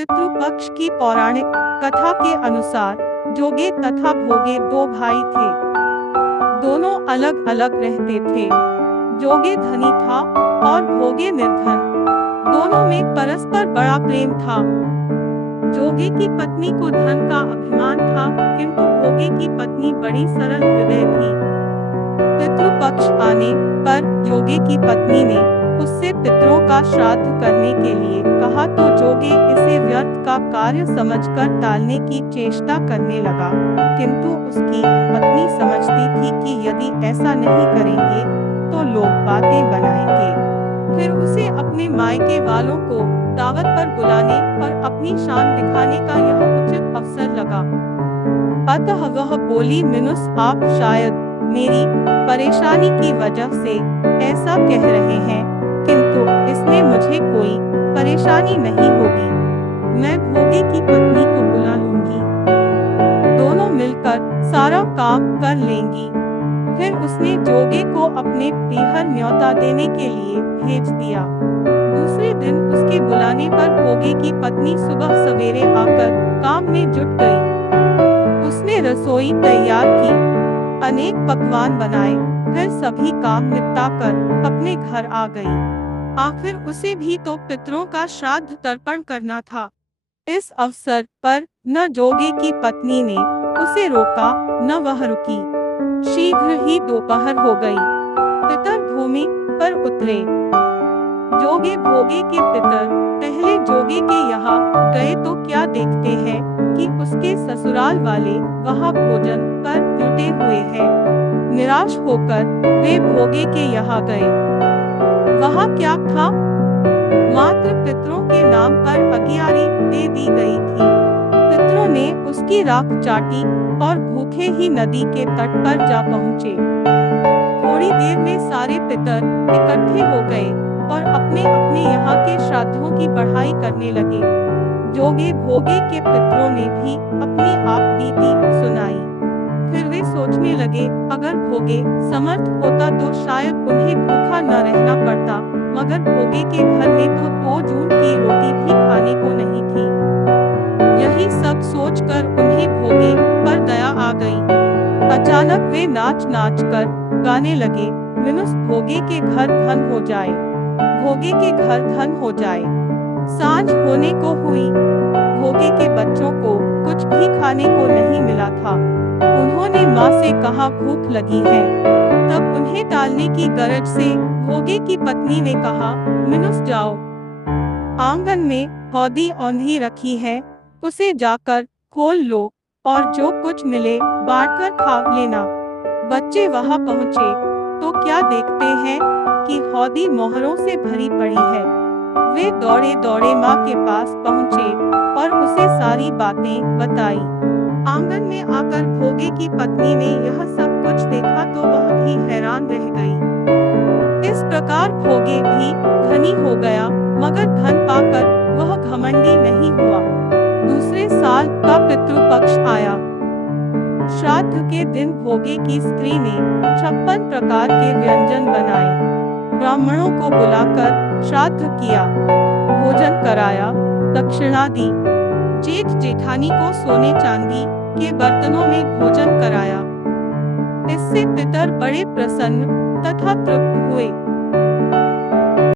पितृपक्ष की पौराणिक कथा के अनुसार जोगे तथा भोगे दो भाई थे। दोनों अलग अलग रहते थे। जोगे धनी था और भोगे निर्धन। दोनों में परस्पर बड़ा प्रेम था। जोगे की पत्नी को धन का अभिमान था, किंतु भोगे की पत्नी बड़ी सरल हृदय थी। पितृपक्ष आने पर जोगे की पत्नी ने उससे पितरों का श्राद्ध करने के लिए कहा तो जोगे इसे व्यर्थ का कार्य समझकर टालने की चेष्टा करने लगा, किंतु उसकी पत्नी समझती थी कि यदि ऐसा नहीं करेंगे तो लोग बातें बनाएंगे। फिर उसे अपने मायके वालों को दावत पर बुलाने और अपनी शान दिखाने का यह उचित अवसर लगा। अतः वह बोली, मिनुस आप शायद मेरी परेशानी की वजह से ऐसा कह रहे हैं, किंतु इसमें मुझे कोई परेशानी नहीं होगी। मैं भोगे की पत्नी को बुला लूंगी, दोनों मिलकर सारा काम कर लेंगी। फिर उसने जोगे को अपने पीहर न्योता देने के लिए भेज दिया। दूसरे दिन उसके बुलाने पर भोगे की पत्नी सुबह सवेरे आकर काम में जुट गई। उसने रसोई तैयार की, अनेक पकवान बनाए, फिर सभी काम निपटाकर अपने घर आ गई। आखिर उसे भी तो पितरों का श्राद्ध तर्पण करना था। इस अवसर पर न जोगे की पत्नी ने उसे रोका न वह रुकी। शीघ्र ही दोपहर हो गई। पितर भूमि पर उतरे। जोगे भोगे के पितर पहले जोगे के यहाँ गए तो क्या देखते हैं कि उसके ससुराल वाले वहाँ भोजन पर जुटे हुए हैं। निराश होकर वे भोगे के यहाँ गए। वहाँ क्या था? मात्र पितरों के नाम पर अगियारी दे दी गई थी। पितरों ने उसकी राख चाटी और भूखे ही नदी के तट पर जा पहुँचे। थोड़ी देर में सारे पितर इकट्ठे हो गए और अपने अपने यहाँ के श्राद्धों की बढ़ाई करने लगे। जोगे भोगे के पितरों ने भी अपनी आप बीती सुनाई। फिर वे सोचने लगे, अगर भोगे समर्थ होता तो शायद उन्हें भूखा न रहना पड़ता, मगर भोगे के घर में तो 2 जून की रोटी भी खाने को नहीं थी। यही सब सोचकर उन्हें भोगे पर दया आ गई। अचानक वे नाच नाच कर गाने लगे, मिनुस भोगे के घर धन हो जाए, भोगे के घर धन हो जाए। सांझ होने को हुई। भोगे के बच्चों को कुछ भी खाने को नहीं मिला था। उन्होंने माँ से कहा, भूख लगी है। तब उन्हें टालने की गरज से भोगे की पत्नी ने कहा, मिनुस जाओ, आंगन में हौदी औंधी रखी है, उसे जाकर खोल लो और जो कुछ मिले बांटकर खा लेना। बच्चे वहां पहुँचे तो क्या देखते हैं कि हौदी मोहरों से भरी पड़ी है। वे दौड़े दौड़े माँ के पास पहुँचे और उसे सारी बातें बताई। आंगन में आकर भोगे की पत्नी ने यह सब कुछ देखा तो वह भी हैरान रह गई। इस प्रकार भोगे भी धनी हो गया, मगर धन पाकर वह घमंडी नहीं हुआ। दूसरे साल का पितृपक्ष आया। श्राद्ध के दिन भोगे की स्त्री ने 56 प्रकार के व्यंजन बनाए। ब्राह्मणों को बुलाकर श्राद्ध किया, भोजन कराया, दक्षिणा दी। जेठ जेठानी को सोने चांदी के बर्तनों में भोजन कराया। इससे पितर बड़े प्रसन्न तथा तृप्त हुए।